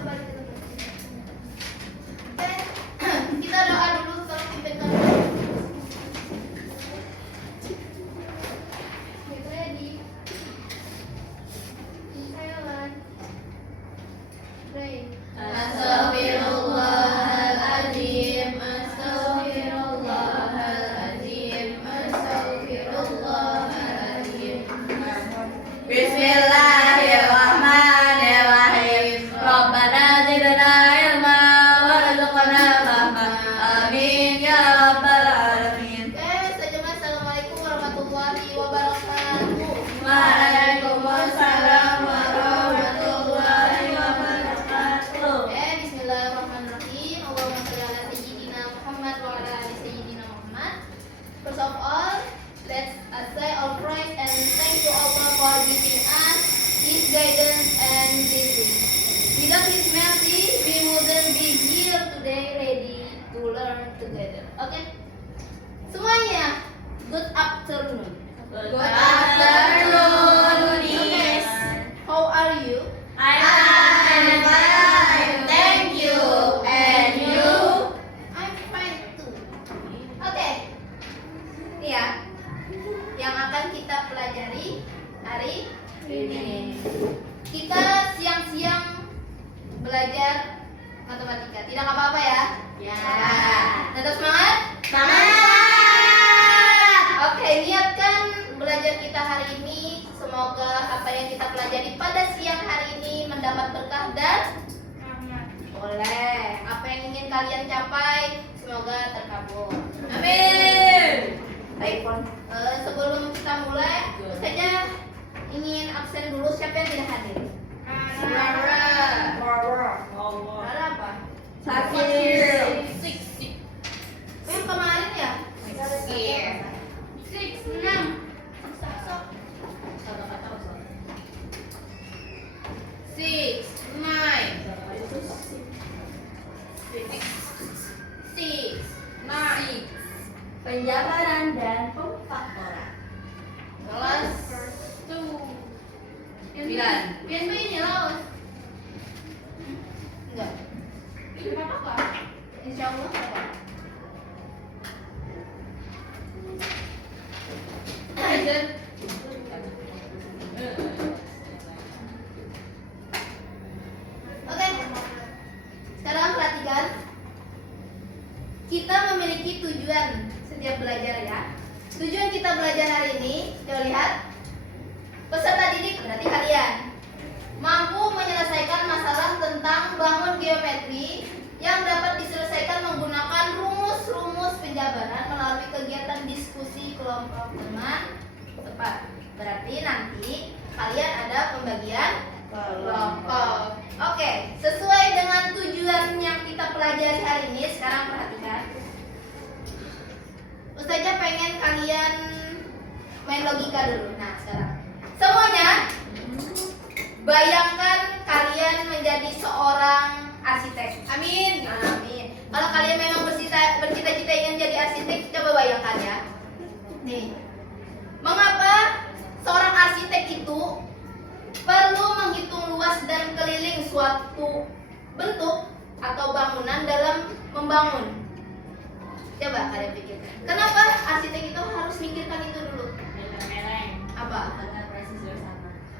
coba kita Oke, kita doa dulu kalau kita kan. Get ready. Silent. Pray. Astaghfirullahaladzim, astaghfirullahaladzim, astaghfirullahaladzim. Bismillahirrahmanirrahim. Rabbana zidna ilma warzuqna fahma. Amin ya rabbal alamin. Oke, sejumlah assalamualaikum warahmatullahi wabarakatuh. Waalaikumsalam warahmatullahi wabarakatuh. Oke, bismillahirrahmanirrahim. Allahumma shalli ala sayyidina Muhammad wa ala ali sayyidina Muhammad. First of all, let's say all praise and thank to Allah for giving us His guidance and blessing. Without His mercy, we wouldn't be here today ready to learn together. Okay? Semuanya, good afternoon. Good afternoon, Okay. Miss. How are you? I'm fine, thank you. And you? I'm fine too. Oke. Ini ya, yang akan kita pelajari hari ini. Kita siang-siang belajar matematika. Tidak apa-apa ya? Ya. Tetap semangat? Semangat. Oke, niatkan belajar kita hari ini. Semoga apa yang kita pelajari pada siang hari ini mendapat berkah dan boleh. Apa yang ingin kalian capai, semoga terkabul. Amin. Baik, sebelum kita mulai, saja ingin absen dulu. Siapa yang tidak hadir? Rara apa? Sakit. Yang kemarin ya? Iya. 6 6 9 Penjabaran dan pemfaktoran. kelas 2 PNB ini Laos. Enggak. Enggak apa-apa. Insya Allah enggak apa-apa. Oke. Sekarang perhatikan. Kita memiliki tujuan setiap belajar ya. Tujuan kita belajar hari ini, coba lihat. Peserta didik berarti kalian mampu menyelesaikan masalah tentang bangun geometri yang dapat diselesaikan menggunakan rumus-rumus penjabaran melalui kegiatan diskusi kelompok teman tepat. Berarti nanti kalian ada pembagian kelompok. Oke, sesuai dengan tujuan yang kita pelajari hari ini, sekarang perhatikan. Ustazah pengen kalian main logika dulu. Nah, sekarang semuanya bayangkan kalian menjadi seorang arsitek. Amin. Amin. Kalau kalian memang bercita-cita ingin jadi arsitek, coba bayangkan ya. Nih. Mengapa seorang arsitek itu perlu menghitung luas dan keliling suatu bentuk atau bangunan dalam membangun? Coba kalian pikirkan. Kenapa arsitek itu harus mikirkan itu dulu? Apa?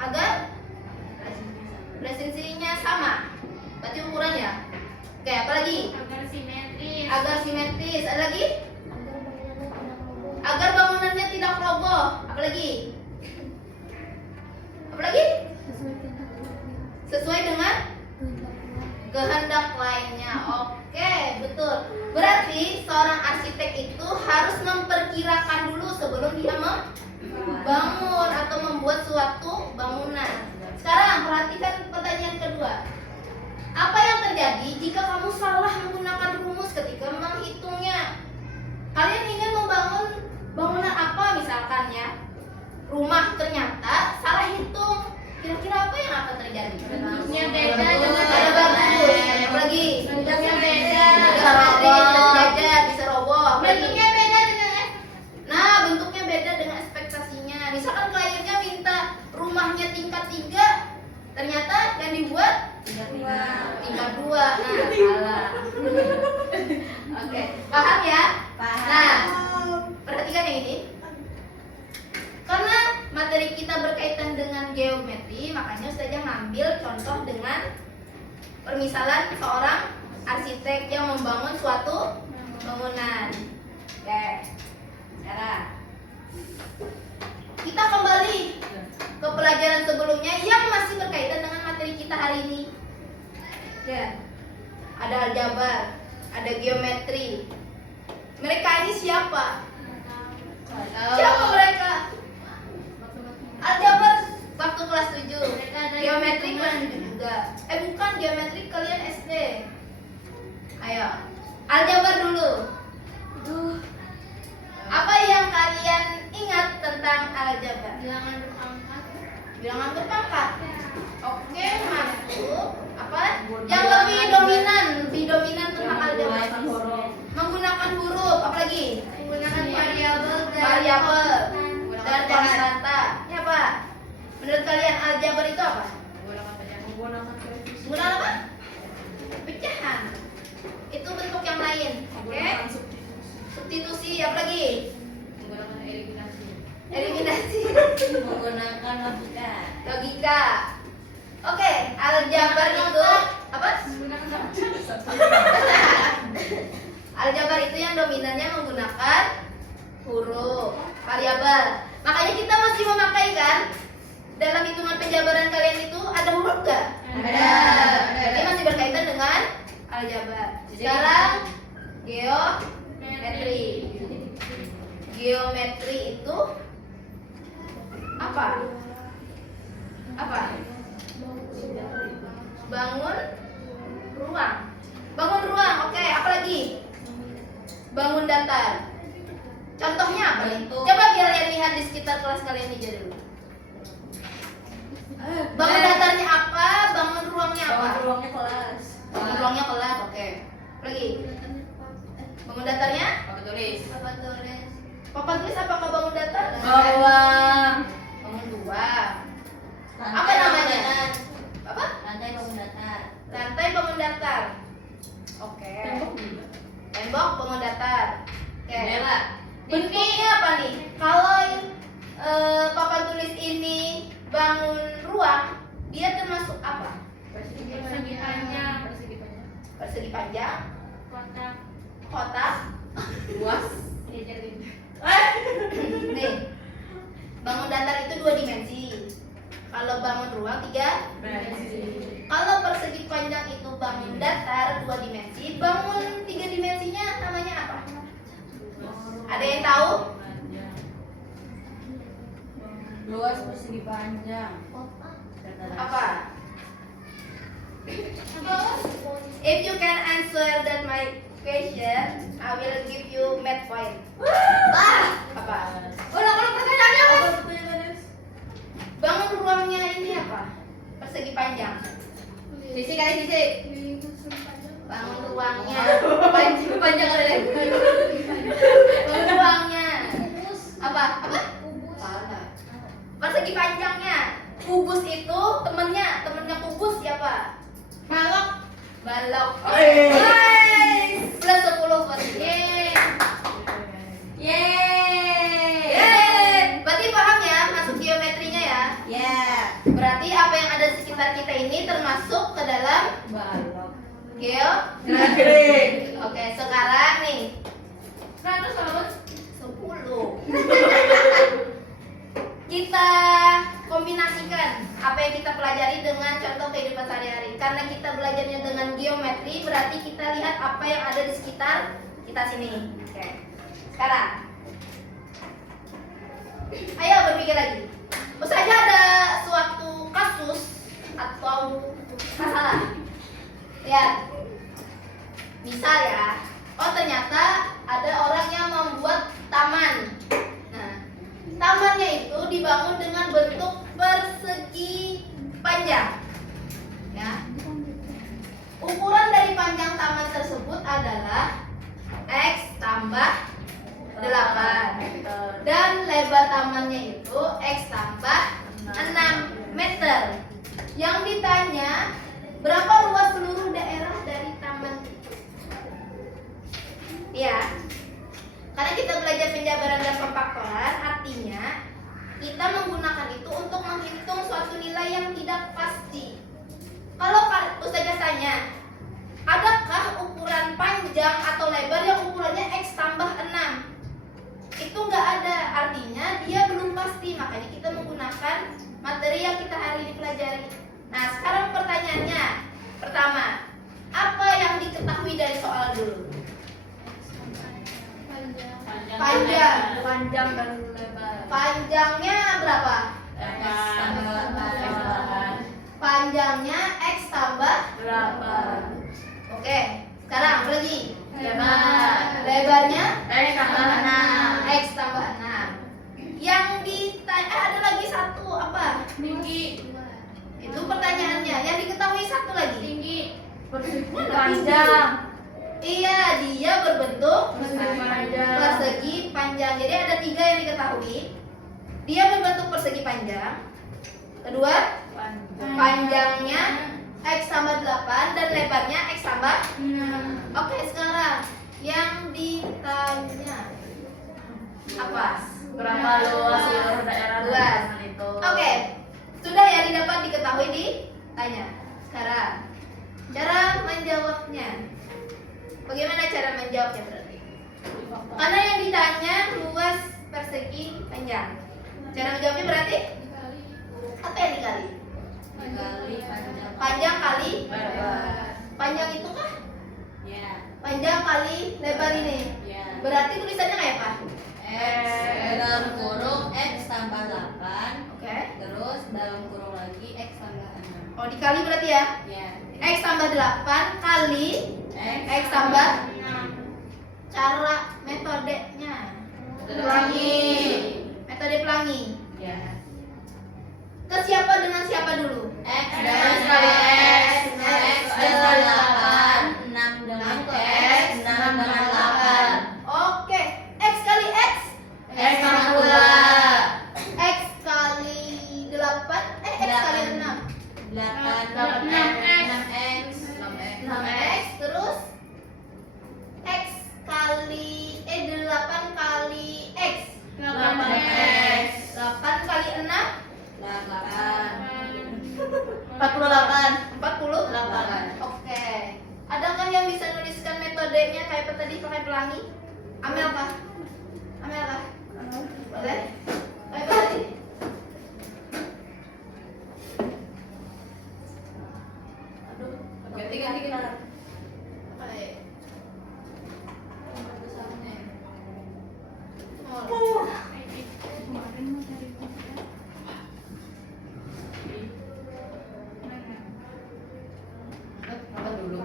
Agar presisinya sama. Berarti ukuran ya? Oke, apa lagi? Agar simetris. Ada lagi? Agar bangunannya tidak roboh. Apa lagi? Apa lagi? Sesuai dengan kehendak lainnya. Oke, betul. Berarti seorang arsitek itu harus memperkirakan dulu sebelum dia membangun atau membuat suatu bangunan. Sekarang perhatikan pertanyaan kedua. Apa yang terjadi jika kamu salah menggunakan rumus ketika menghitungnya? Kalian ingin membangun bangunan apa misalkan ya? Rumah, ternyata salah hitung. Kira-kira apa yang akan terjadi? Bentuknya beda dengan Ada bagus. Apa lagi? Bentuknya beda. Bisa roboh. Bisa roboh. Apa lagi? Bentuknya beda dengan Nah, bentuknya beda dengan ekspektasinya. Misalkan kliennya minta rumahnya tingkat 3, ternyata yang dibuat tingkat salah. Oke, paham ya? Paham. Nah, perhatikan yang ini. Karena materi kita berkaitan dengan geometri, makanya Ustazah ngambil contoh dengan permisalan seorang arsitek yang membangun suatu bangunan. Oke, sekarang kita kembali ke pelajaran sebelumnya yang masih berkaitan dengan materi kita hari ini. Ya, ada aljabar, ada geometri. Mereka ini siapa? Siapa mereka? Aljabar waktu kelas 7. Geometri kelas 7 juga. Bukan, geometri kalian SD. Ayo, aljabar dulu. Apa yang kalian ingat tentang aljabar? Bilangan berpangkat. Bilangan berpangkat. Oke, masuk. Apa? Yang lebih dominan tentang aljabar. Menggunakan huruf, apalagi? Menggunakan Variabel dan konstanta. Ya, Pak. Menurut kalian aljabar itu apa? Menggunakan apa? Pecahan. Itu bentuk yang lain. Oke? Substitusi, apalagi? Eliminasi. Menggunakan logika. Logika. Oke, aljabar itu apa? Aljabar itu yang dominannya menggunakan huruf, variabel. Makanya kita masih memakai kan? Dalam hitungan penjabaran kalian itu ada huruf gak? Ada. Berarti masih berkaitan dengan aljabar. Sekarang geometri. Geometri itu apa? Apa? Bangun ruang. Bangun ruang. Oke, apa lagi? Bangun datar. Contohnya apa nih? Bentuk. Coba kalian lihat di sekitar kelas kalian aja dulu. Bangun datarnya apa? Bangun ruangnya apa? Ruangnya kelas. Bangun ruangnya kelas. Oke. Apa lagi? Bangun datarnya? Papan tulis. Papan tulis apakah bangun datar? Bawang. Bangun ruang. Apa namanya? Apa? Lantai bangun datar. Lantai bangun datar. Oke. Tembok bangun datar. Oke. Jendela. Bentuknya apa nih? Kalau papan tulis ini bangun ruang, dia termasuk apa? Persegi panjang. Persegi panjang, Kotak. kotak, Luas. nih. Bangun datar itu 2 dimensi. Kalau bangun ruang 3. Kalau persegi panjang itu bangun datar 2 dimensi, bangun 3 dimensinya namanya apa? Ada yang tahu? Luas persegi panjang. Apa? If you can answer that my question, I will give you math point. Apa? Ulang pertanyaannya, Mas. Bangun ruangnya ini apa? Persegi panjang. Sisi kali sisi. Bangun ruangnya. Panjang ada deh. Bangun ruangnya. Apa? Apa? Persegi panjangnya. Kubus itu temennya kubus siapa? Balok. Plus 10%. Yeay. Berarti paham ya masuk geometrinya ya? Berarti apa yang ada di sekitar kita ini termasuk ke dalam geometri. Oke, sekarang nih 100 sama 10. Kita kombinasikan apa yang kita pelajari dengan contoh kehidupan sehari-hari. Karena kita belajarnya dengan geometri, berarti kita lihat apa yang ada di sekitar kita sini. Oke. Sekarang ayo berpikir lagi. Saja ada suatu kasus atau masalah. Lihat. Misal ya, ternyata ada orang yang membuat taman. Nah, tamannya itu dibangun dengan bentuk persegi panjang. Ya. Ukuran dari panjang taman tersebut adalah X tambah 8 dan lebar tamannya itu X tambah 6 meter. Yang ditanya berapa luas seluruh daerah dari taman materi yang kita hari ini pelajari. Nah, sekarang pertanyaannya. Pertama, apa yang diketahui dari soal dulu? Panjang. Panjang dan lebar. Panjangnya berapa? Panjangnya X tambah Berapa? Oke, sekarang apa lagi? Lebar. Lebarnya X tambah 6. X tambah 6. Yang ditanya ada lagi satu apa? Tinggi. Itu pertanyaannya. Yang diketahui satu lagi. Tinggi. Persegi Panjang. Iya, dia berbentuk Persegi panjang. persegi panjang. Jadi ada 3 yang diketahui. Dia berbentuk persegi panjang. Kedua, panjangnya X tambah 8 dan lebarnya X tambah. Oke, sekarang yang ditanya apa? Berapa luas seluruh daerah Luas. nasional itu? Oke, sudah ya didapat diketahui ditanya. Sekarang cara menjawabnya. Bagaimana cara menjawabnya berarti? Karena yang ditanya luas persegi panjang. Cara menjawabnya berarti apa yang dikali? Dikali panjang. Panjang kali Lebar. panjang itu kah? Ya. Panjang kali lebar ini. Ya. Berarti tulisannya kayak apa? X dalam kurung X tambah 8. Oke. Terus dalam kurung lagi X tambah 6. Oh, dikali berarti ya. Ya. X tambah 8 kali X tambah 6. cara metodenya. Pelangi. Metode pelangi. Ya. Ke siapa dengan siapa dulu? X kali X. X dengan 8. 6 dengan X. 6 dengan 8. Oke. X kali X. X sama 2. X kali 8. X kali 6. 8 6X. 6X terus X kali 8 kali X. 8X. 8 kali 6 48. 48. Oke. Adakah yang bisa nuliskan metodenya kayak tadi pakai pelangi? Amel kah? Amel kah? Boleh? Kayak tadi? Aduh, Ganti kita. Baik. Apa dulu?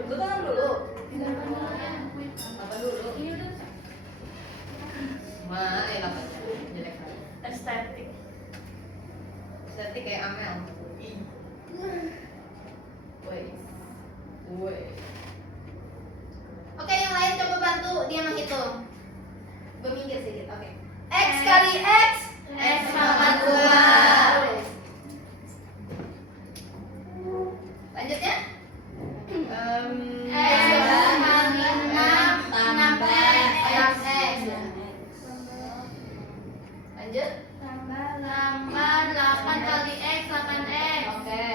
Itu kan dulu. Apa dulu? Mana ya lapatnya? Jelek kali. Estetik. Estetik kayak Amel. Woi. Woi. Oke, yang lain coba bantu dia menghitung. Berminggir sedikit. Oke. X kali X. X sama 2. Lanjutnya. X kali 6 tambah X. Lanjut. Tambah 8 kali X 8X. Oke.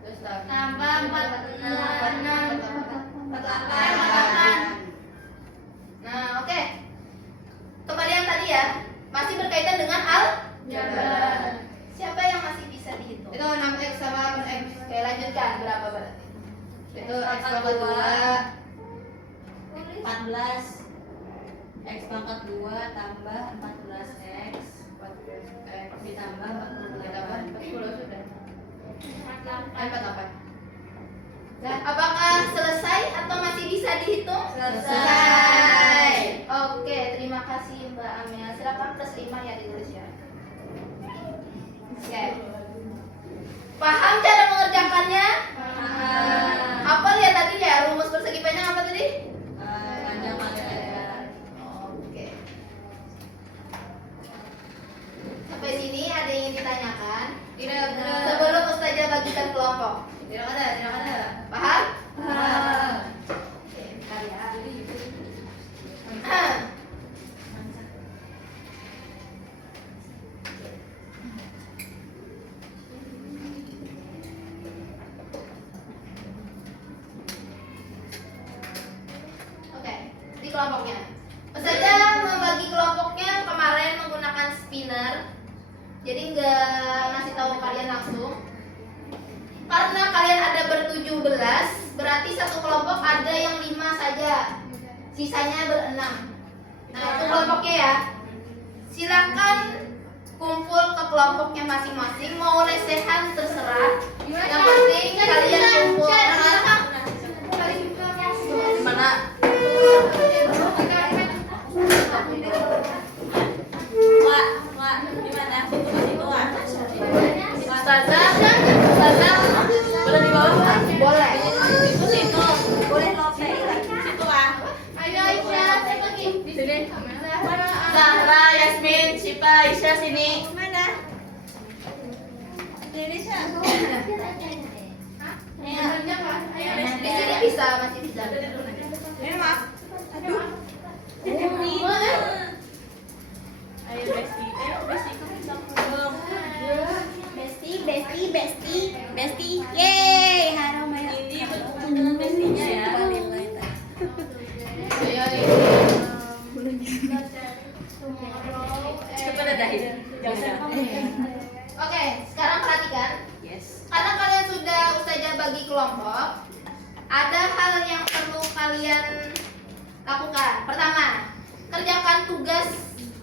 Terus Tambah 46. 48. Nah, oke. Kembali yang tadi ya. Masih berkaitan dengan Jabar. Siapa yang masih bisa dihitung? Itu 6X sama 8X. Oke, lanjutkan. Berapa berarti? Itu X pangkat 2 14. X pangkat 2 tambah 14X. 14X ditambah 40 sudah. 48. Apakah selesai atau masih bisa dihitung? Selesai. Oke, terima kasih Mbak Amel. Silakan plus 5 ya ditulis ya. Oke. Paham cara mengerjakannya? Hafal ya tadi ya, rumus persegi panjang apa tadi? Panjang kali lebar. Oke. Sampai sini ada yang ingin ditanyakan? Tidak ada. Sebelum Ustazah bagikan kelompok. Tidak ada, tidak ada. Paham? Paham. Oke, bentar ya. Oke, di kelompoknya. Ustazah membagi kelompoknya kemarin menggunakan spinner Jadi nggak ngasih tahu kalian langsung. Karena kalian ada ber-17, berarti satu kelompok ada yang 5 saja, sisanya ber-6. Nah itu kelompoknya ya. Silakan kumpul ke kelompoknya masing-masing. Mau lesehan terserah. Yang penting kalian kumpul. Mana? Wah, gimana? Situ, Wak. Ustazah, boleh di bawah, Wak? Boleh. Situ. Boleh lope. Situ, Wak. Ayo Aisyah, saya pergi. Di sini. Zahra, Yasmin, Syifa, Aisyah sini. Mana? Ini Syah. Di sini bisa, masih bisa. Ini Mak. Aduh. Ayo Besti. Besti kamu bisa belum? Besti. Yeay, harum ya. Ini bertemu dengan Bestinya ya. Kepada Dahil. Oke, sekarang perhatikan. Yes. Karena kalian sudah Ustazah bagi kelompok, ada hal yang perlu kalian lakukan. Pertama, kerjakan tugas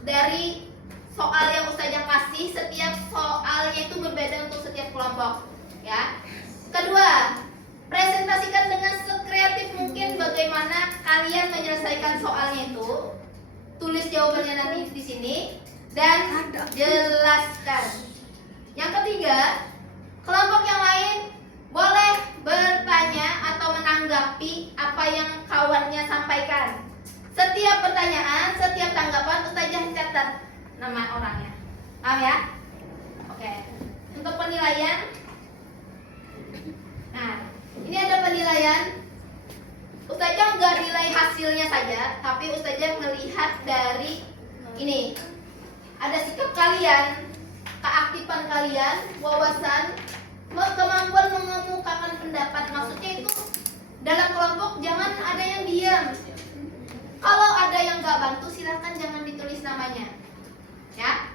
dari soal yang Ustazah kasih. Setiap soalnya itu berbeda untuk setiap kelompok, ya. Kedua, presentasikan dengan sekreatif mungkin bagaimana kalian menyelesaikan soalnya itu. Tulis jawabannya nanti di sini dan jelaskan. Yang ketiga, kelompok yang lain boleh bertanya atau menanggapi apa yang kawannya sampaikan. Setiap pertanyaan, setiap tanggapan Ustazah catat nama orangnya. Paham ya? Oke. Untuk penilaian, nah ini ada penilaian. Ustazah nggak nilai hasilnya saja, tapi Ustazah melihat dari ini. Ada sikap kalian, keaktifan kalian, wawasan, kemampuan mengemukakan pendapat. Maksudnya itu dalam kelompok jangan ada yang diam. Kalau ada yang nggak bantu silakan jangan ditulis namanya, ya.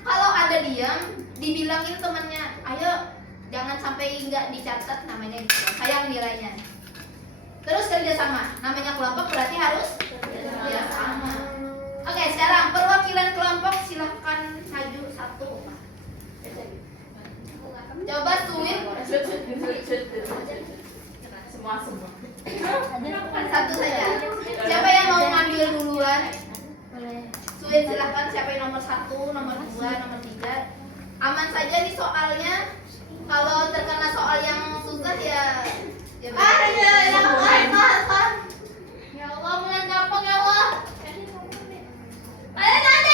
Kalau ada diam, dibilangin temannya, ayo jangan sampai nggak dicatat namanya gitu. Sayang nilainya. Terus kerjasama, namanya kelompok berarti harus kerjasama. Oke, sekarang perwakilan kelompok silahkan maju satu. Coba Suwin Semua. satu saja. Siapa yang mau ngambil duluan? Suwin silahkan. Siapa yang nomor 1, nomor 2, nomor 3? Aman saja nih soalnya. Kalau terkena soal yang susah ya. Ya Allah, mulai gampang ya Allah. Ayo nada.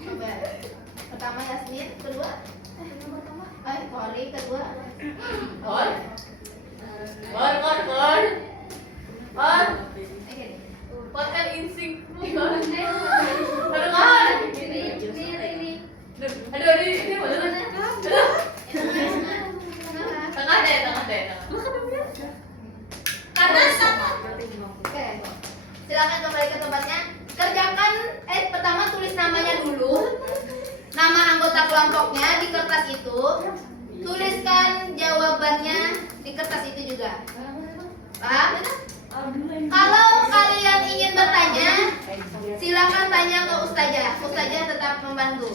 Coba. Pertama Yasmin, kedua. Kori, kedua. Kor kan insting. Aduh kan. Aduh ini mana? Tengah deh. Kanan sama. Oke. Silakan kembali ke tempatnya. Kerjakan pertama tulis namanya dulu. Nama anggota kelompoknya di kertas itu. Tuliskan jawabannya di kertas itu juga. Paham? Kalau kalian ingin bertanya, silakan tanya ke Ustazah. Ustazah tetap membantu.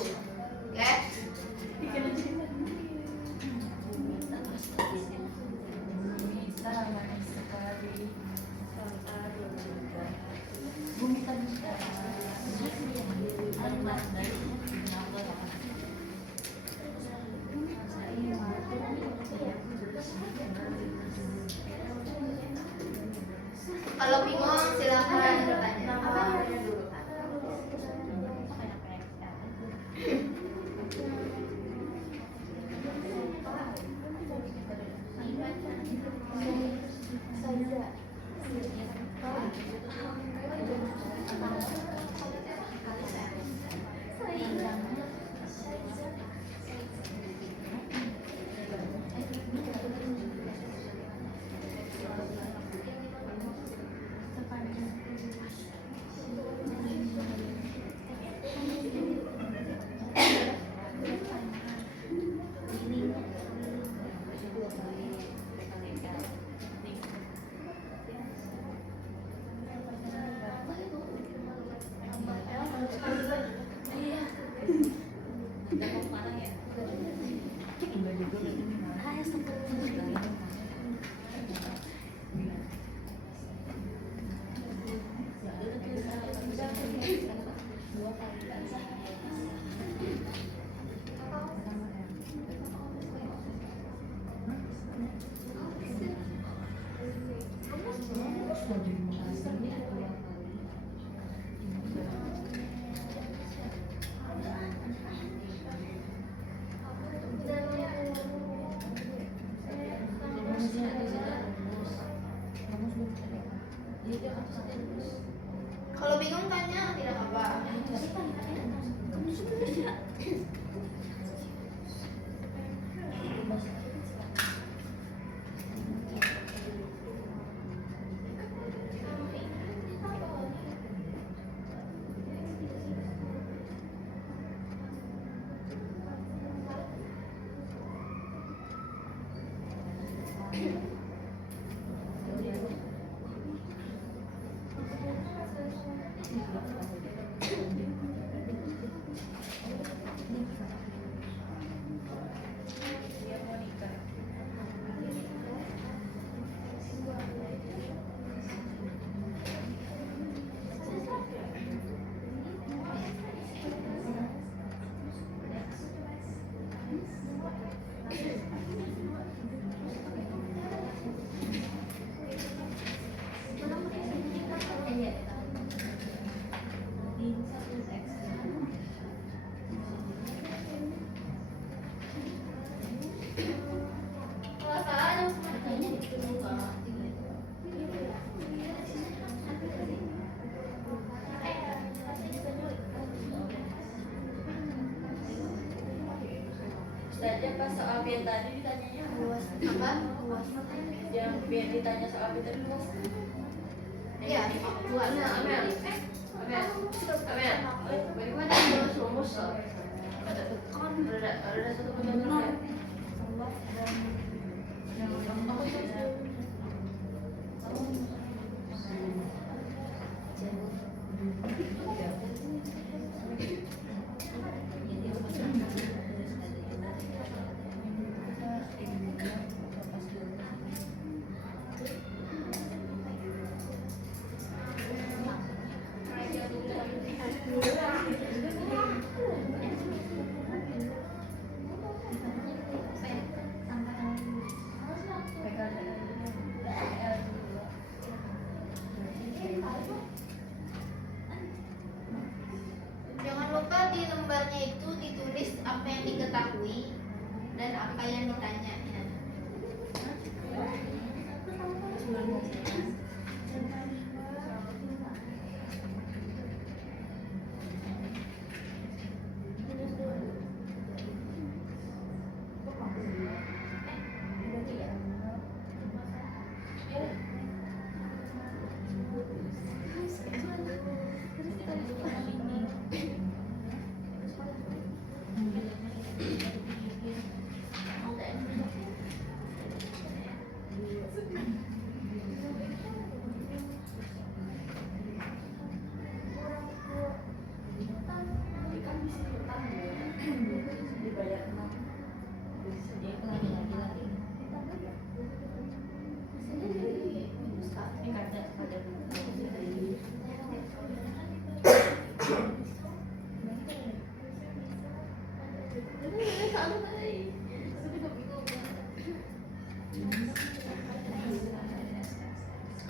Oke? Kalau bingung silakan bertanya. Ustazah pas soal biar tadi ditanyanya luas. Apa? Luas. Yang biar ditanya soal biar tadi luas. Iya, luas. Amen. Bagaimana kalau rumus? Kan ada satu benar. Jangan lupa di lembarnya itu ditulis apa yang diketahui dan apa yang ditanya.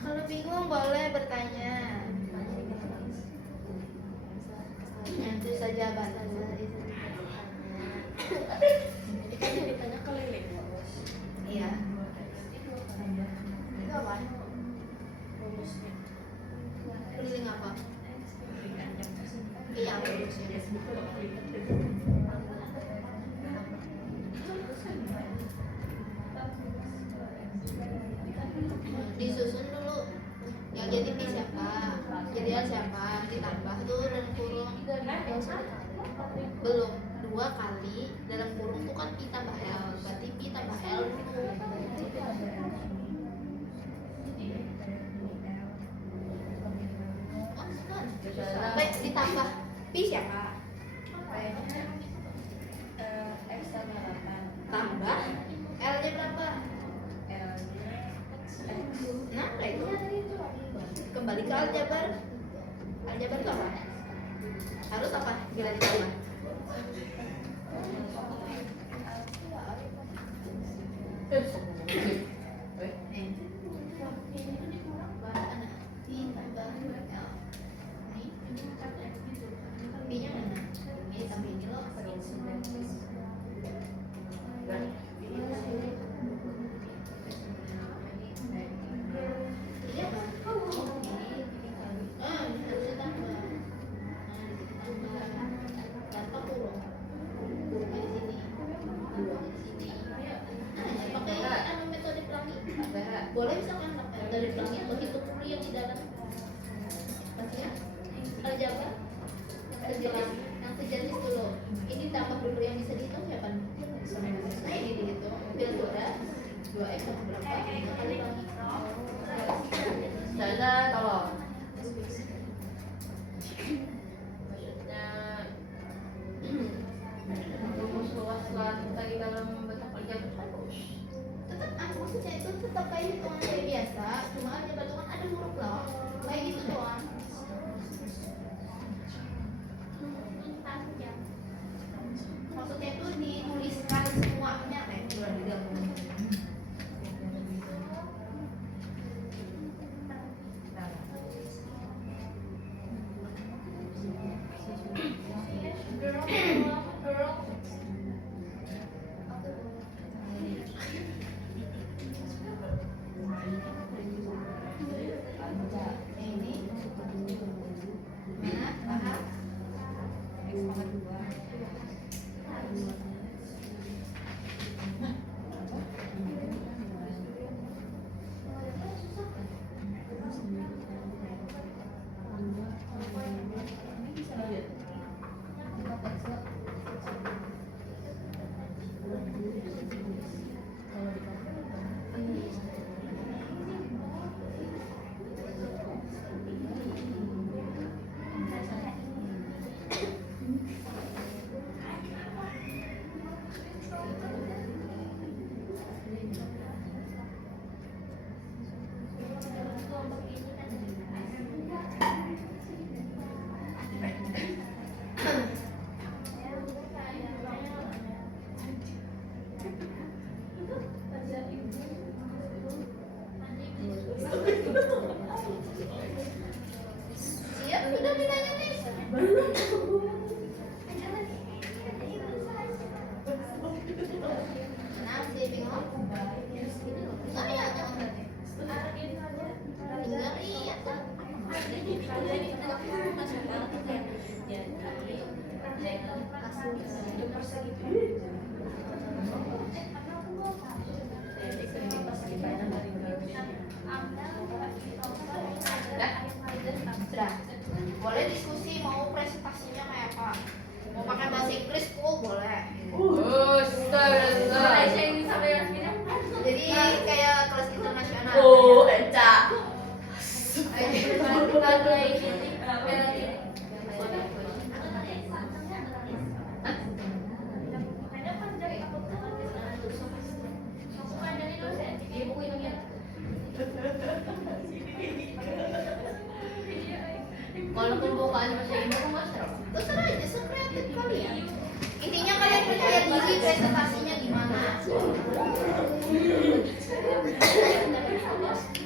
Kalau bingung boleh bertanya. Itu saja bahasa. Ditanya keliling. Iya. Itu apa? Rumusnya. Keliling apa? Iya, rumusnya. Disusun dulu. Yang jadi P siapa? Jadi A siapa? Ditambah tuh dalam kurung. Belum. 2 kali dalam kurung tuh kan P tambah L. Berarti P tambah L dulu. Sampai ditambah P siapa? X tambah 8. Tambah L-nya berapa? L-nya X. Nah, itu kembali ke aljabar. Aljabar itu apa? Harus apa? Bila ditambah. P-nya mana? Ini tambah ini loh. Ini apa? Harusnya tambah. jelas, yang sejenis dulu. Ini tambah dulu yang bisa dihitung siapa? Nah ini dihitung. Bila sudah 2x sama berapa? 5 kali bang. Sana tolong. Maksudnya rumus luas tadi dalam bentuk aljabar harus. Tetap maksudnya itu tetap kayak hitungan kayak biasa, cuma aljabar itu kan ada huruf lah. Kayak gitu doang. Maksudnya itu dituliskan semuanya kayak gitu digabung. Siap sudah nilainya nih? Nah, dia bingung. Enggak ya, jangan berarti. Enggak lihat kan? Sudah. Boleh diskusi mau presentasinya kayak apa? Mau pakai bahasa Inggris full boleh. Jadi kayak kelas internasional. Eca. Kalau pembukaannya bahasa Inggris kok mas terserah aja, sekreatif kalian. Intinya kalian percaya diri presentasinya gimana.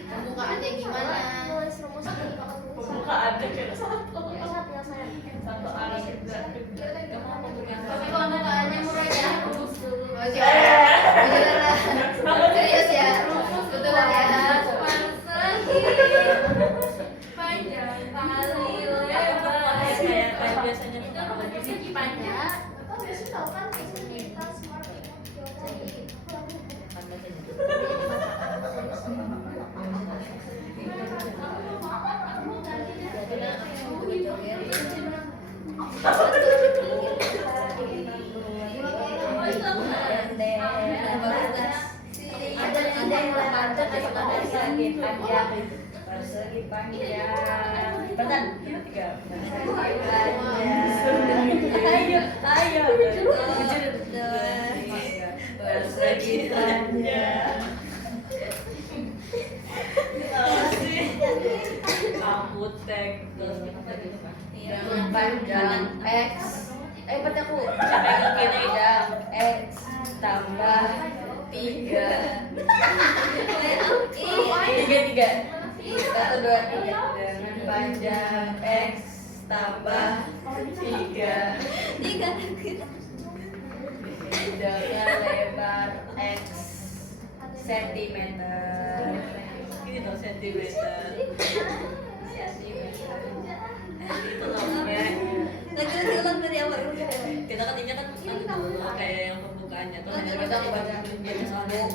Pembukaannya gimana. Pembukaannya kira satu arah juga. Tapi kalau pembukaannya murah ya. Oh siap. Serius ya. Betulan ya. Panjang kali lebar. Kayak biasanya kita lagi panjang. Persegi panjang. Bentar, tiga. Ayo, ayo. Persegi panjang. Kamu tek panjang X. Berarti aku pegang gini ya. X tambah 3. Tiga. 1, 2, 3 dengan panjang X tambah 3 dengan lebar X sentimeter. Ini dong sentimeter. Itu namanya. Lagi ulang dari awal. Kita kan ini kan kayak yang pembukaan pembukaannya tuh hanya baca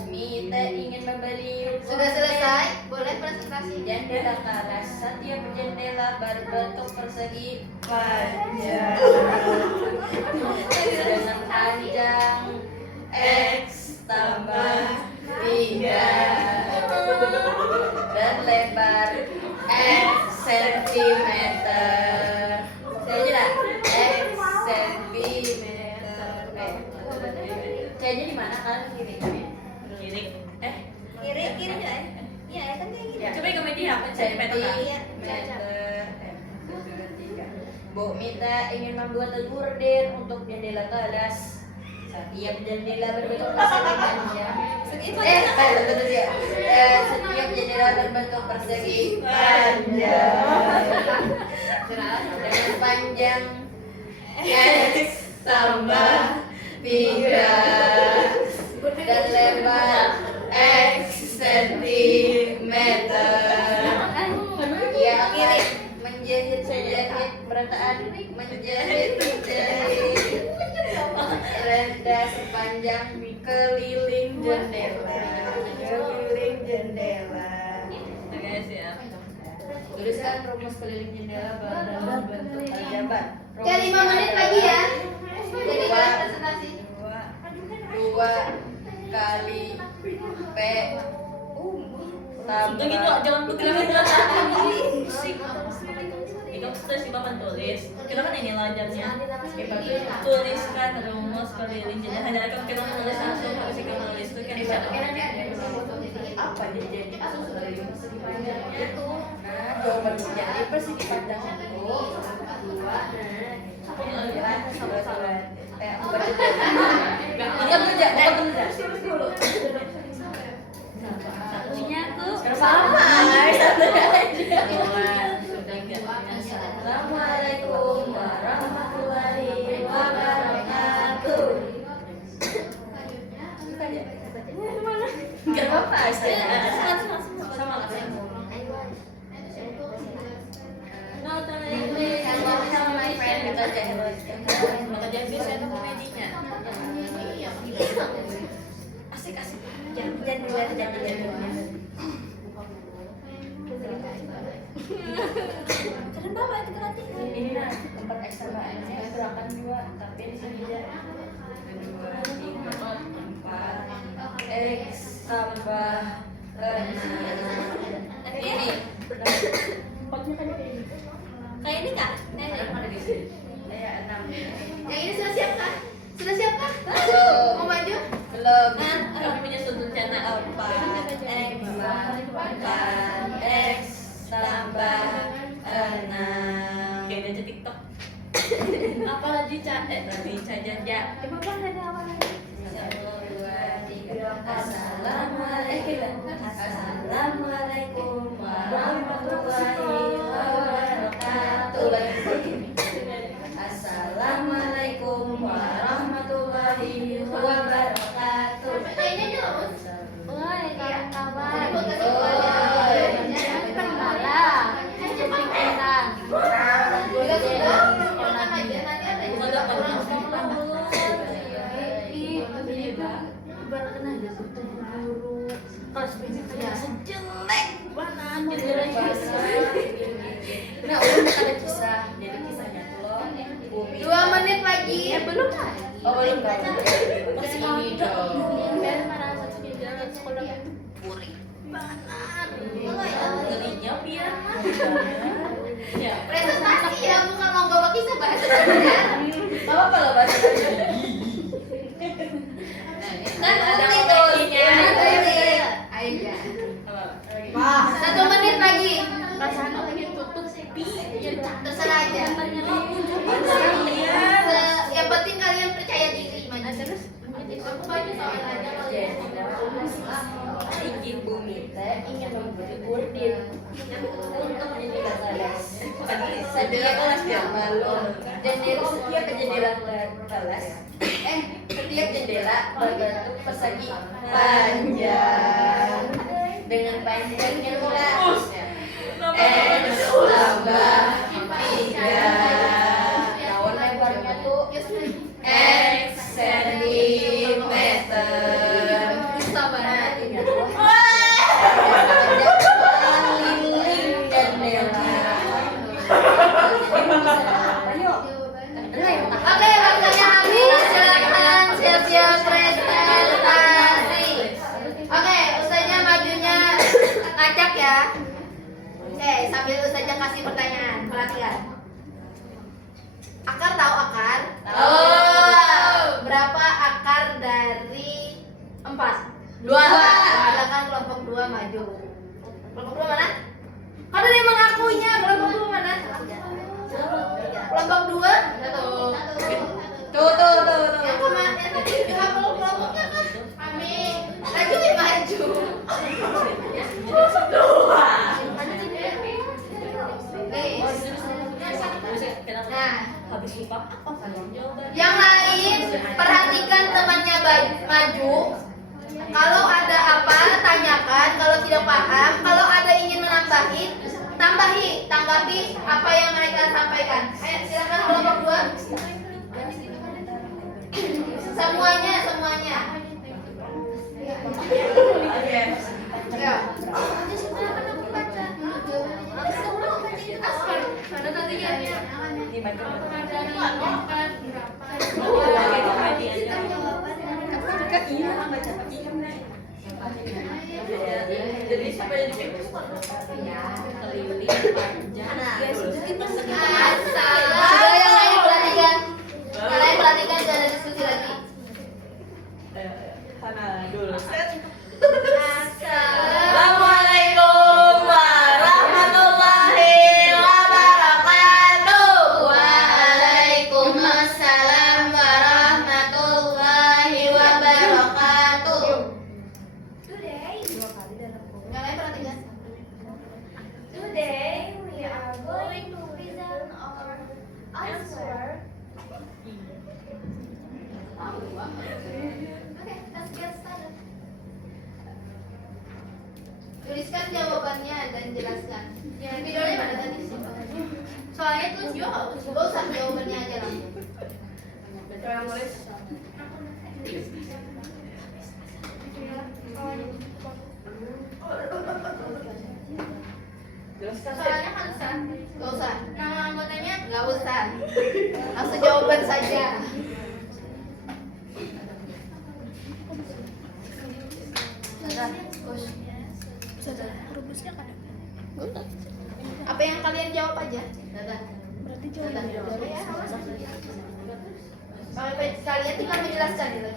Mita ingin membeli Sudah selesai, boleh presentasi. jendela kelas. Setiap jendela berbentuk persegi panjang dengan panjang X tambah 3 dan lebar X sentimeter. Saya X sentimeter. Kayaknya di mana kan kiri? Kiri ya? Iya, kan kayak gini. Coba kamu di apa? Sentimeter. Iya, Bu Mita ingin membuat gorden untuk jendela kelas. Setiap jendela berbentuk persegi panjang. Betul ya. Setiap jendela berbentuk persegi panjang dengan panjang X tambah 3 dan lebar X sentimeter. Ia akan menjahit berataan menjahit rendah sepanjang keliling jendela. Oke, siap. Tuliskan rumus keliling jendela dalam bentuk aljabar. Ya 5 menit lagi ya. Jadi kalian presentasi. 2 kali P tambah gitu, jangan begini itu terus si bapak tulis kita kan ini lajarnya tuliskan rumus keliling jadi hanya kita menulis langsung harus kita menulis itu kan bisa apa jadi persegi panjang itu. Nah, jawaban jadi persegi panjang itu 2 Satunya tuh sama satu aja. Assalamualaikum warahmatullahi wabarakatuh. Gak apa-apa, saya sama maka jadi saya tuh komedinya asik. Jangan. Jangan bawa itu nanti. Ini nah tempat X sama N nya gerakan 2 tapi di sini aja 2, 3, 4 X tambah 6 ini Kayak ini kak? kayak 6 Yang ini sudah siap kah? Sudah siap kah? Belum. Mau maju? belum kami punya sudut channel 4 X tambah 6 kayak ada TikTok apa lagi lagi caja Bapak ada apa lagi? 1, 2, 3 Assalamualaikum warahmatullahi wabarakatuh. Assalamualaikum warahmatullahi wabarakatuh. Kayaknya jurus. Woi, kawan-kawan. Oi. Tenang. Jepit tenang. Juga sudah. Silakan aja nanti ada yang sudah kurang. Ibaratkan aja guru kelas ya sejelek mana Nah, udah ada kisah. Jadi kisahnya tuh Bumi. 2 menit lagi. belum lagi. Oh, belum. Masih ini dong. Mana satunya jalan sekolah puri. jadinya biar ya Presentasi ya, bukan mau bawa kisah bahasa ya. Apa lo bahasa Kan ada bukti komedinya. Aja. apa 1 menit lagi. Perasaan lagi tutup sepi. Terserah aja. Yang penting kalian percaya diri. Terus aku baju sama aja kalau Bumi teh ingin membuat gorden untuk jendela kelas. Jendela kelas yang malu. Setiap jendela kelas. Setiap jendela berbentuk persegi panjang dengan panjangnya pula X tambah 3. Lawan lebarnya tuh X sentimeter. Kelompok 2. Tuh. Yang kemarin yang tadi juga kelompoknya kan. Amin. Maju ya maju. Nah, habis lupa apa jawaban? yang lain perhatikan temannya maju. Kalau ada apa tanyakan. Kalau tidak paham, kalau ada ingin menambahi, tanggapi apa yang mereka sampaikan. Ayo silakan kelompok 2. Semuanya. Ya. Mana tadi ya? Ini baca. Komedi aja. Iya, baca. Jadi siapa yang dipikir? Keliling panjang. Sudah yang lain perhatikan. Yang lain perhatikan, gak ada diskusi lagi. Sana dulu. Assalamualaikum warahmatullahi wabarakatuh. Waalaikumsalam warahmatullahi wabarakatuh. Yang lain perhatikan. Today we are going to present our answer. Okay, let's get started. Tuliskan jawabannya dan jelaskan. Videonya mana tadi? Soalnya tulis juga gak usah jawabannya aja langsung. Soalnya kan usah. Gak usah. Nama anggotanya gak usah. Langsung jawaban saja. Apa yang kalian jawab aja? Berarti jawab ya. Kalian tinggal menjelaskan ya.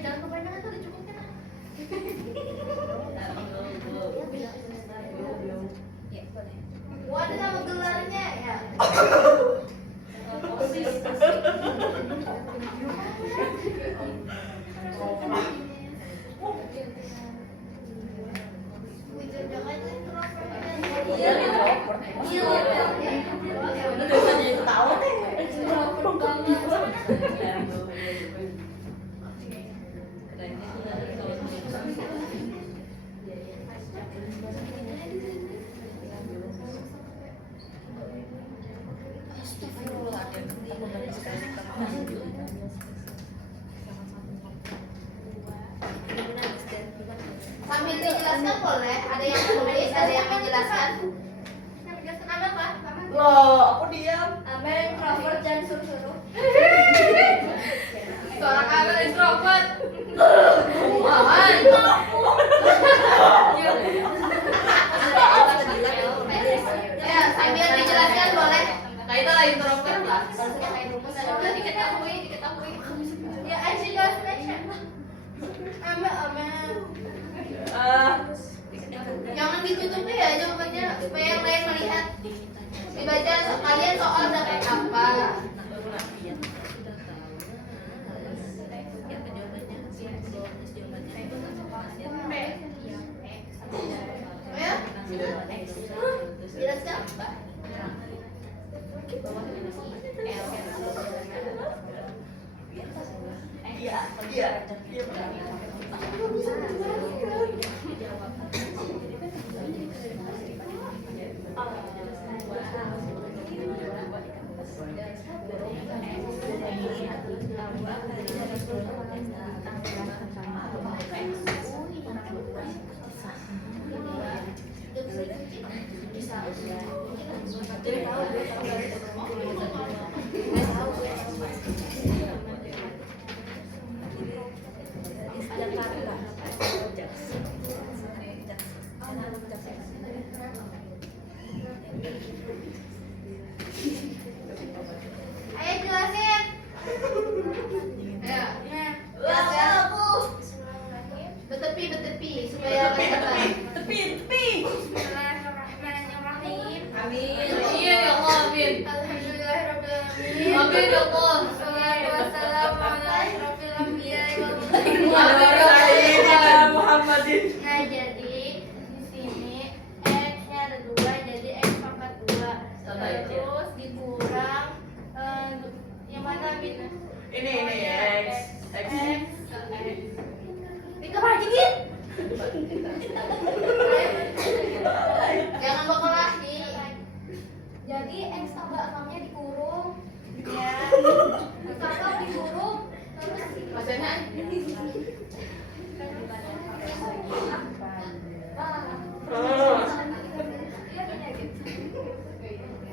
Jangan kebanyakan tuh dicukupin lah. Wah, ada nama gelarnya ya. Iya, introvert. Lu biasanya itu tahu deh. Sambil dijelaskan boleh, ada yang menulis, ada yang menjelaskan. Nama apa? Loh, aku diam. Amel introvert dan suruh-suruh. Seorang Amel introvert. Ya, sambil dijelaskan boleh. Nah, itu lah introvert lah. Sudah diketahui. Ya, I just mention. Amel. Jangan ditutup ya jawabannya supaya yang lain melihat. Dibaca kalian soal udah kayak apa. Ya? tambah Ayo jelasin. Ayo. Jelaskan. Betepi supaya kelihatan. Tepi. Bismillahirrahmanirrahim. amin Iya ya Allah, amin. Alhamdulillahirrahmanirrahim. Amin ya Allah. Wassalatu wassalamu ala asyrofil anbiya'i wal Amin mursalin. ya Allah. Muhammadin. Nah, jadi di sini X-nya ada 2, jadi X pangkat 2. Terus dikurang yang mana Bin? Ini X. Ini kemana dikit? Jangan berkelahi. Jadi X tambah 6-nya dikurung. Ya. Kakak dikurung terus Maksudnya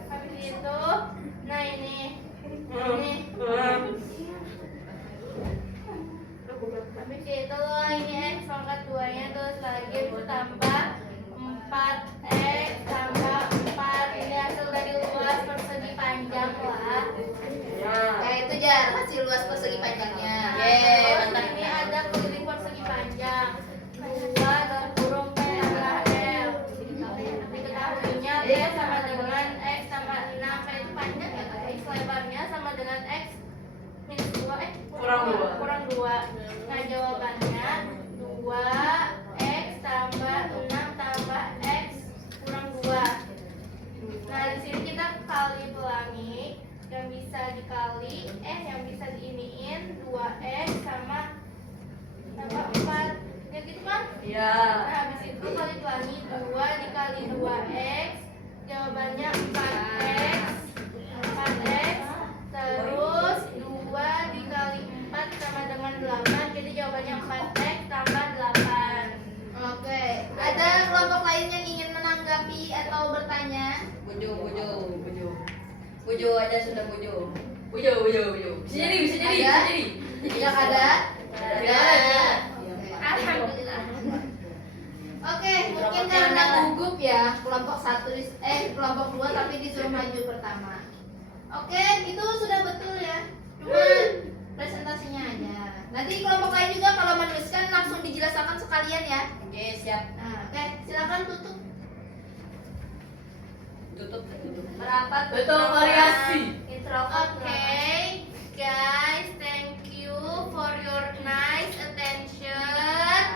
habis itu, nah ini habis itu ini X pangkat 2-nya terus lagi itu tambah 4X tambah 4, ini hasil dari luas persegi panjang lah. kayak itu Jar, hasil luas persegi panjangnya. Yeay, Mantap. ini ada keliling persegi panjang 2 dan kurung P adalah L. Diketahuinya P sama dengan X tambah 6. P itu panjang ya guys, lebarnya sama dengan X minus 2, kurang 2. Nah jawabannya 2X tambah 6 tambah X kurang 2. Nah di sini kita kali pelangi, yang bisa dikali yang bisa diiniin 2X sama tambah 4 ya gitu kan? Iya. Nah habis itu kali pelangi 2 dikali 2X, jawabannya 4X terus 2 dikali 4 sama dengan 8, jadi jawabannya 4X tambah 8. Oke, ada kelompok lain yang ingin menanggapi atau bertanya? bujo aja sudah bujo. Bisa jadi. Tidak ada? Ada. Alhamdulillah. Oke, mungkin karena gugup ya kelompok 1 kelompok 2 tapi disuruh maju pertama. Oke, itu sudah betul ya. Cuma presentasinya aja. Nanti kelompok lain juga kalau menuliskan langsung dijelaskan sekalian ya. Oke, siap. Nah, oke, silakan tutup. Tutup. Merapat Betul, variasi. Okay, guys, thank you for your nice attention.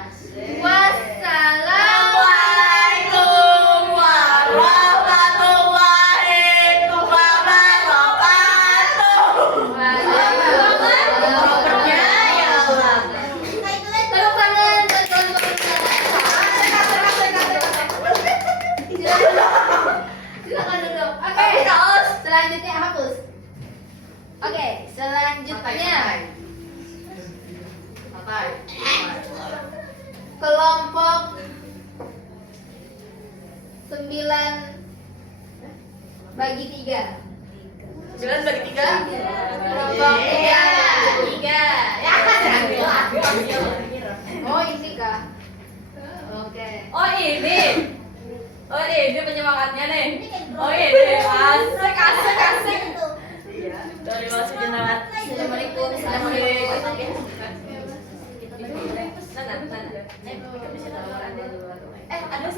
Wassalamualaikum warahmatullahi wabarakatuh. Propernya ya Allah. Tepuk tangan buat kawan-kawan silakan duduk. Oke, selanjutnya hapus. Oke, selanjutnya kelompok 9 bagi 3. 9 bagi 3. Kelompok 3. Ya. Oh, ini kah? Oke. Oh ini penyemangatnya nih. Oh ini asik. Dari bawah sejenak. Assalamualaikum.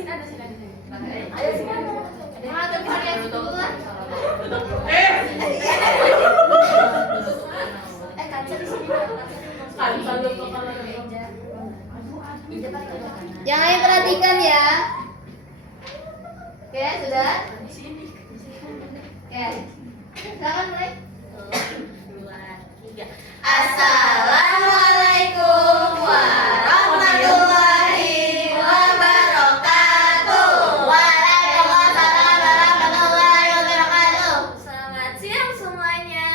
Ada sih. Ayo sini ada variasi dulu lah. Kaca di sini. Yang lain perhatikan ya. Oke, sudah? Oke. Silakan mulai. 2, 3. Assalamualaikum warahmatullahi wabarakatuh. Waalaikumsalam warahmatullahi wabarakatuh. Selamat siang semuanya.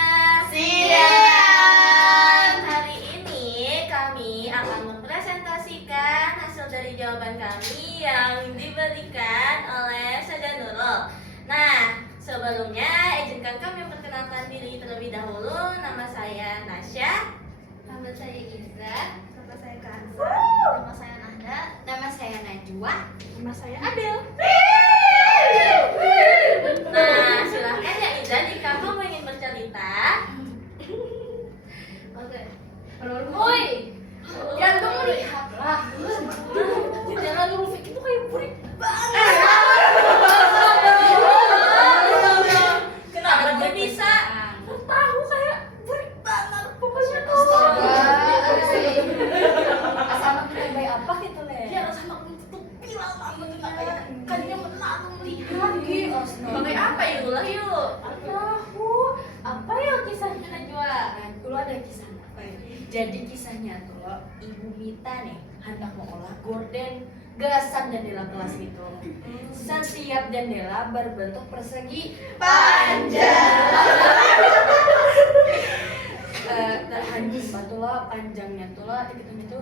Siang. Hari ini kami akan mempresentasikan hasil dari jawaban kami yang diberikan oleh Saja Nurul. Nah, sebelumnya izinkan kami memperkenalkan diri terlebih dahulu. Nama saya Nasya. Nama saya Iza. Nama saya Kansa. Nama saya Nahda. Nama saya Najwa. Nama saya Adel. Nah, silahkan ya Iza jika kamu ingin bercerita. Oke. Woi, Jangan kamu lihat lah. jangan dulu Vicky itu kayak burik Kenapa dia bisa tahu kayak burik banget pokoknya tuh. Sama kita baik apa gitu le? Ya sama tuh bilang banget kayak kan dia pernah melihat gitu. Pakai apa yuk lah yuk? Tahu apa ya kisahnya Najwa? Dulu ada kisah apa ya? Jadi kisahnya tuh Ibu Mita nih hendak mengolah gorden gasan jendela kelas itu. Setiap jendela berbentuk persegi panjang. Terhancur batulah panjangnya tuh lah gitu.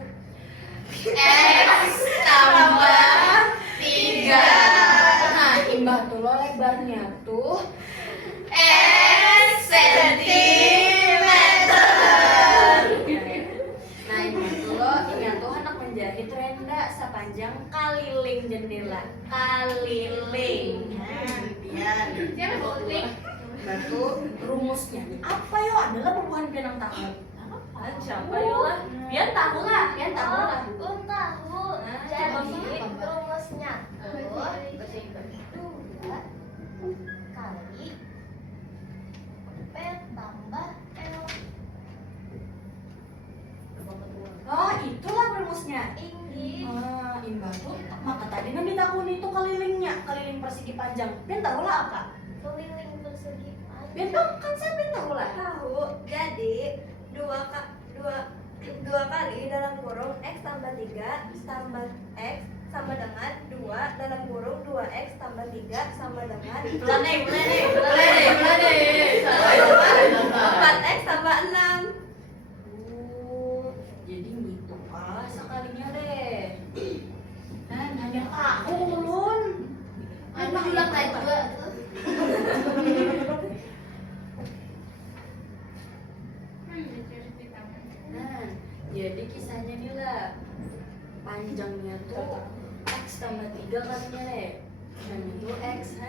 X tambah 3. Nah, imbah tuh lo lebarnya tuh X sentimeter. Nah, imbah tuh lo ini tuh hendak menjahit renda sepanjang kaliling jendela. Kaliling. Biar Siapa voting? batu rumusnya nih apa yo adalah perubahan benang tahu. Apa siapa yuk lah? Biar tahu lah, biar tahu lah. Tahu. Jadi rumusnya tuh 2 kali P tambah L. oh itulah rumusnya. Tinggi. Imbah tuh maka tadi nanti tahun itu kaliling persegi panjang. Ben tahu lah apa? Keliling persegi Ben tahu kan saya ben tahu lah. Tahu, jadi dua kali dalam kurung X tambah 3 tambah X sama dengan 2 dalam kurung 2X tambah 3 sama dengan Belane. 4X tambah 6. Jadi gitu sekalinya deh. Hanya tahu ulun. Aku bilang Najwa tuh. Nah, jadi kisahnya nih lah panjangnya tuh X tambah 3 kalinya deh. Dan itu X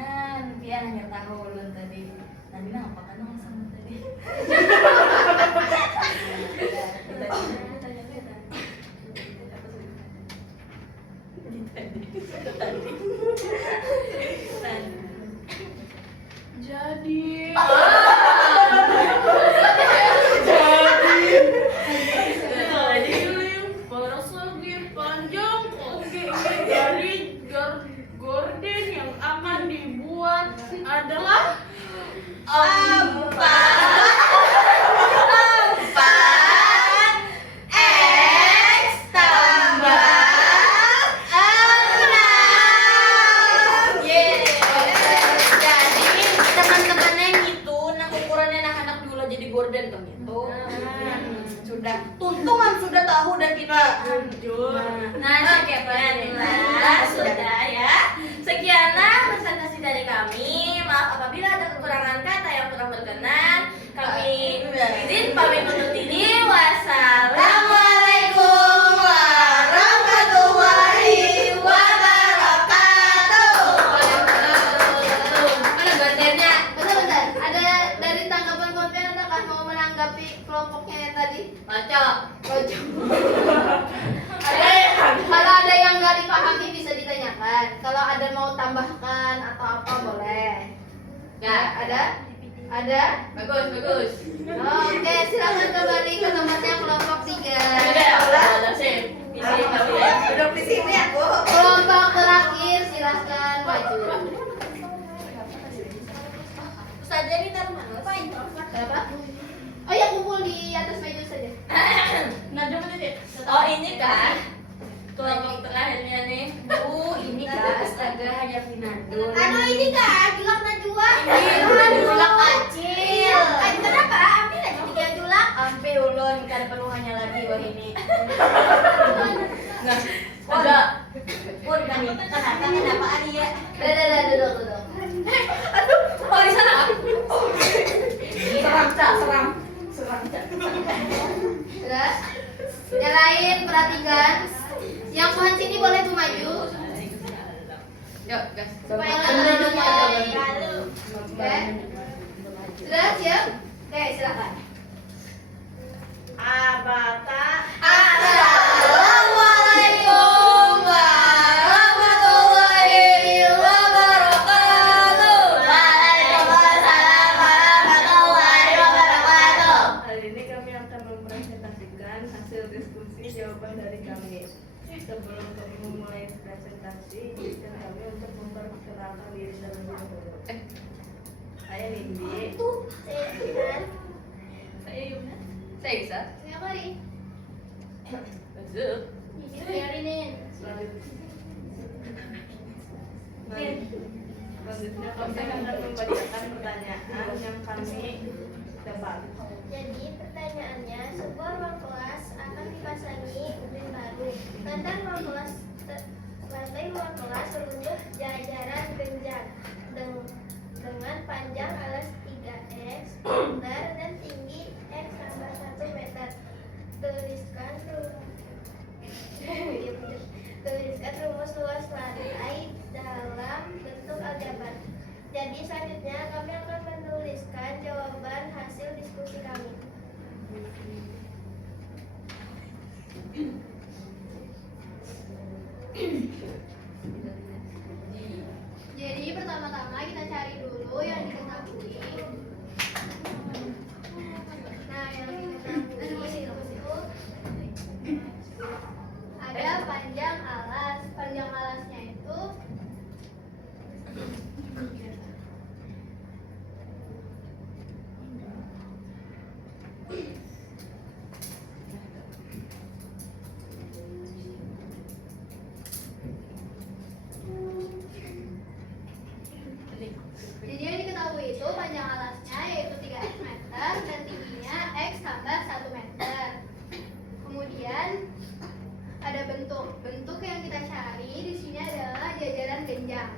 dia hanya tahu ulun tadi. Tadi apa kan sama tadi? Jadi persegi panjang dari gorden yang akan dibuat adalah X tambah 6. Jadi teman-temannya gitu, nah ukurannya anak dulu jadi gorden tuh gitu. Sudah tuntungan sudah tahu dan kita lanjut. Nah, Nah, sudah ya. Sekianlah presentasi dari kami. Maaf apabila ada kekurangan kata yang kurang berkenan. Kami izin pamit undur diri. Wassalamualaikum warahmatullahi wabarakatuh. Mana gordennya? Bentar. Ada dari tanggapan konten adakah mau menanggapi kelompoknya yang tadi? Kocok. Kalau ada yang nggak dipahami bisa ditanyakan. Kalau ada mau tambahkan atau apa boleh. Ya. Ada? Bagus. Oke, silakan kembali ke tempatnya kelompok 3. Udah sip. Isi kalian. Duduk di sini aku. Kelompok terakhir silahkan maju. jadi taruh mana? Kenapa? Oh ya, kumpul di atas meja saja. Nah, coba deh. Oh, ini kan kelompok terakhirnya nih. Ini kan astaga hanya Finado. Aduh, ini kan julak Najwa. Ini julak kecil. Kenapa? Ambil aja 3 julak. Ampe ulun kan penuhannya lagi wah ini. Nah, ada Pun kan ini kenapa Ali ya? Dadah, duduk. oh di sana. Seram Cak. Terus, yang lain perhatikan. Yang Tuhan sini boleh tuh maju. Yuk, guys. Supaya nggak Duduk ramai. aja. Oke. Sudah siap? Oke, silakan. Abata. Assalamualaikum warahmatullahi wabarakatuh. Waalaikumsalam warahmatullahi wabarakatuh. Hari ini kami akan mempresentasikan hasil diskusi jawaban dari kami. Sebelum kami memulai presentasi, izinkan kami untuk memperkenalkan diri terlebih dahulu. Saya Nindi. Saya Yumna. Saya Isa. Siapa nih? Zul. Biarinin. Selanjutnya kami akan membacakan pertanyaan yang kami dapat. Jadi pertanyaannya, sebuah ruang kelas akan dipasangi ubin baru. Lantai ruang kelas berbentuk jajaran genjang dengan panjang alas 3x, lebar dan tinggi x tambah 1 meter. Tuliskan rumus luas lantai dalam bentuk aljabar. Jadi selanjutnya kami akan menuliskan jawaban hasil diskusi kami. Jadi pertama-tama kita cari dulu yang diketahui. Nah, yang diketahui itu ada panjang alas. Panjang alasnya itu jadi yang diketahui itu panjang alasnya yaitu 3x meter dan tingginya x tambah 1 meter. Kemudian ada bentuk yang kita cari di sini adalah jajaran genjang.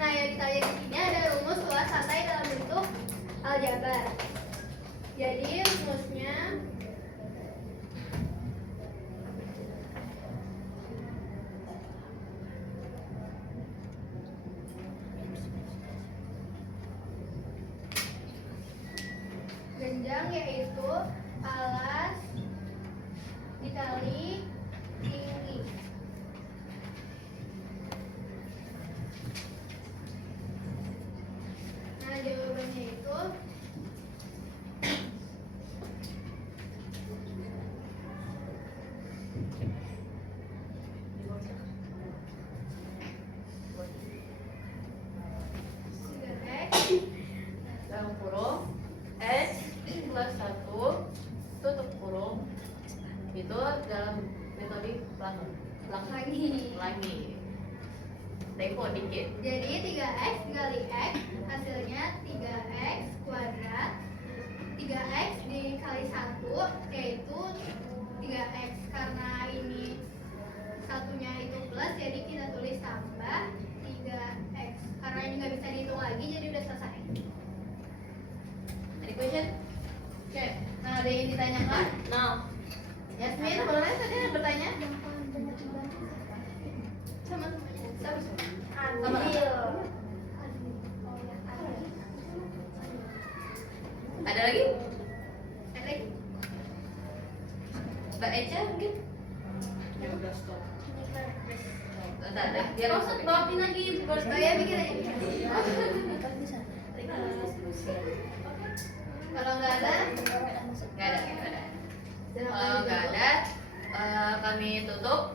Nah, yang kita lihat di sini ada rumus luas lantai dalam bentuk aljabar. Jadi rumusnya genjang yaitu alas dikali tinggi. Nah, jawabannya itu dalam kurung S plus 1 tutup kurung itu dalam metode pelangi tempo dikit. jadi 3x dikali x hasilnya 3x kuadrat. 3x dikali 1 yaitu 3x. Karena ini satunya itu plus jadi kita tulis tambah 3x. Karena ini nggak bisa dihitung lagi jadi udah selesai. Any question? Oke, nah ada yang ditanyakan? No. Yasmin, boleh tadi ada bertanya? Sama siapa? Adil. Ada lagi? Ada lagi? Mbak Eca mungkin? Ya udah stop. Ada. Biar Maafin lagi, bos saya bikin aja. Kalau nggak ada, nggak ada. silakan Kalau nggak ditutup. ada, kami tutup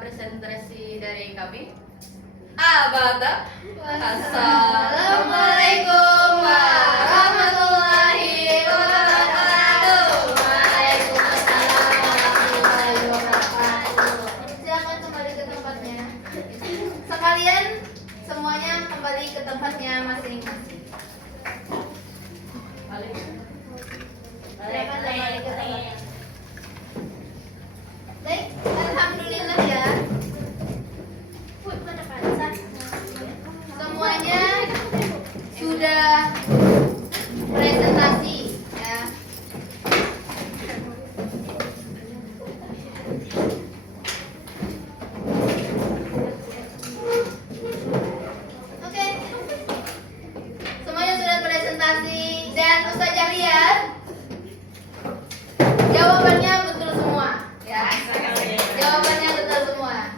presentasi dari kami. Abada. Assalamualaikum warahmatullahi wabarakatuh. Waalaikumsalam warahmatullahi wabarakatuh. Silakan kembali ke tempatnya. Sekalian semuanya kembali ke tempatnya masing-masing. Silakan kembali ke tempatnya. Baik, alhamdulillah ya. Semuanya sudah presentasi ya. Oke. Semuanya sudah presentasi dan Ustazah lihat jawabannya betul semua ya. Jawabannya betul semua.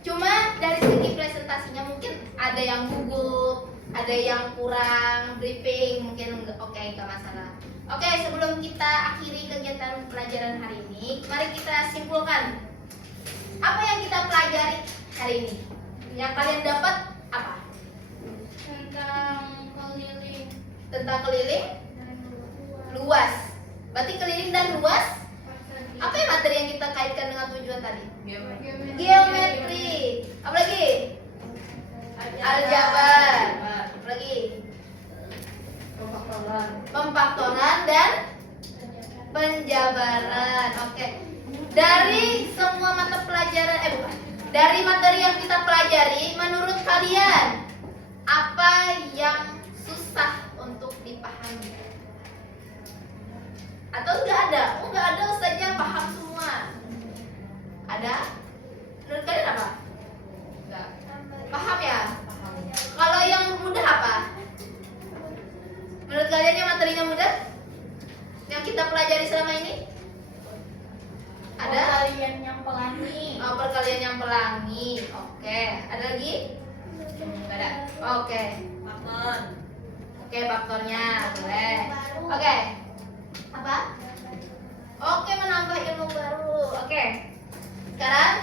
Cuma dari segi presentasinya mungkin ada yang gugup, ada yang kurang briefing, mungkin nggak masalah. Oke, sebelum kita akhiri kegiatan pelajaran hari ini, mari kita simpulkan apa yang kita pelajari hari ini. Yang kalian dapat apa? Tentang keliling. Tentang keliling, luas. Berarti keliling dan luas. Apa yang materi yang kita kaitkan dengan tujuan tadi? Geometri. Apa lagi? Aljabar. Apa lagi? Pemfaktoran dan penjabaran. Oke. Dari semua mata pelajaran dari materi yang kita pelajari, menurut kalian apa yang susah untuk dipahami? Atau nggak ada? Oh, nggak ada, Ustazah paham semua. Ada? Menurut kalian apa? Nggak. Paham ya? Kalau yang mudah apa? Menurut kalian yang materinya mudah? Yang kita pelajari selama ini? Ada? Perkalian yang pelangi. Oh, perkalian yang pelangi. Oke. Ada lagi? Nggak ada. Oke. Faktor. Oke, faktornya boleh. Oke. Apa? Oke, menambah ilmu baru. Oke. Sekarang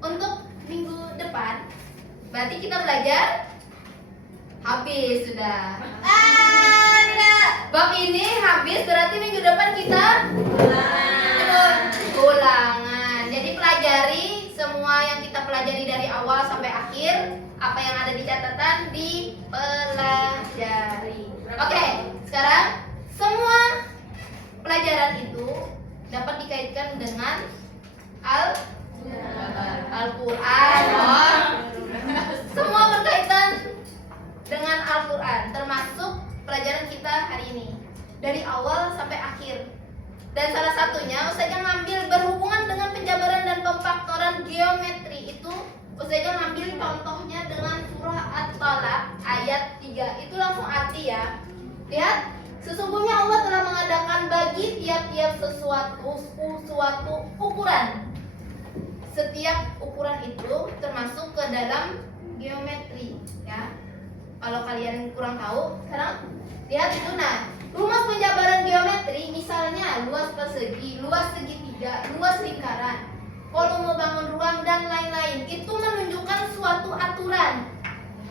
untuk minggu depan berarti kita belajar habis sudah. Tidak. Bab ini habis berarti minggu depan kita ulangan. Jadi pelajari semua yang kita pelajari dari awal sampai akhir. Apa yang ada di catatan dipelajari. Oke, sekarang semua pelajaran itu dapat dikaitkan dengan Al-Quran. Semua berkaitan dengan Al-Quran, termasuk pelajaran kita hari ini dari awal sampai akhir. Dan salah satunya Ustazah ngambil berhubungan dengan penjabaran dan pemfaktoran geometri. Itu Ustazah ngambil contohnya dengan surah At-Talaq ayat 3. Itu langsung arti ya. Lihat, sesungguhnya Allah telah mengadakan bagi tiap-tiap sesuatu ukuran. Setiap ukuran itu termasuk ke dalam geometri ya. Kalau kalian kurang tahu, sekarang lihat itu. Nah, rumus penjabaran geometri misalnya luas persegi, luas segitiga, luas lingkaran, volume bangun ruang dan lain-lain. Itu menunjukkan suatu aturan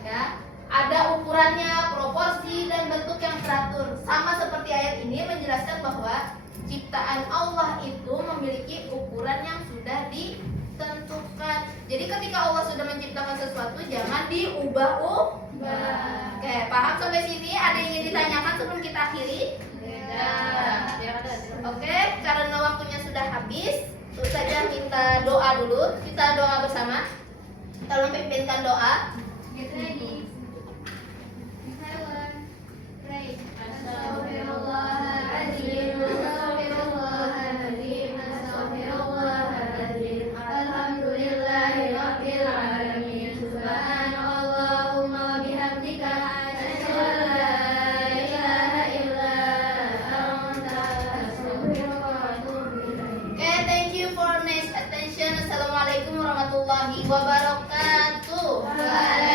ya. Ada ukurannya, proporsi dan bentuk yang teratur. Sama seperti ayat ini menjelaskan bahwa ciptaan Allah itu memiliki ukuran yang sudah ditentukan. Jadi ketika Allah sudah menciptakan sesuatu jangan diubah-ubah. Oke, paham sampai sini? Ada yang ingin ditanyakan sebelum kita akhiri? Oke, karena waktunya sudah habis, Ustazah minta doa dulu. Kita doa bersama. Tolong pimpinkan doa. Get ready. 7, 8. wabarakatuh.